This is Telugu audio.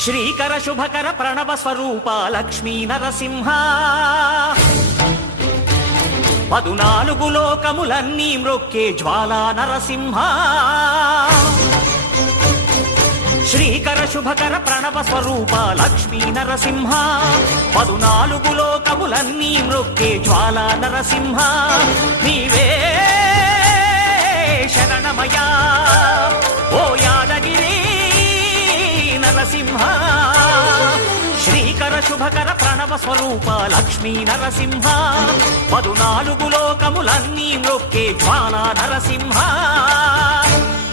శ్రీకర శుభకర ప్రణవ స్వరూప లక్ష్మీ నరసింహ 14 లోకములన్నీ మ్రొక్కే జ్వాలా నరసింహ శ్రీకర శుభకర ప్రణవ స్వరూప లక్ష్మీ నరసింహ 14 లోకములన్నీ మ్రొక్కే జ్వాలా నరసింహ నీవే శరణమయా ఓ యాదగిరి నరసింహ శ్రీకర శుభకర ప్రణవ స్వరూప లక్ష్మీ నరసింహ 14 లోకములన్నీ మ్రొక్కే జ్వాలా నరసింహ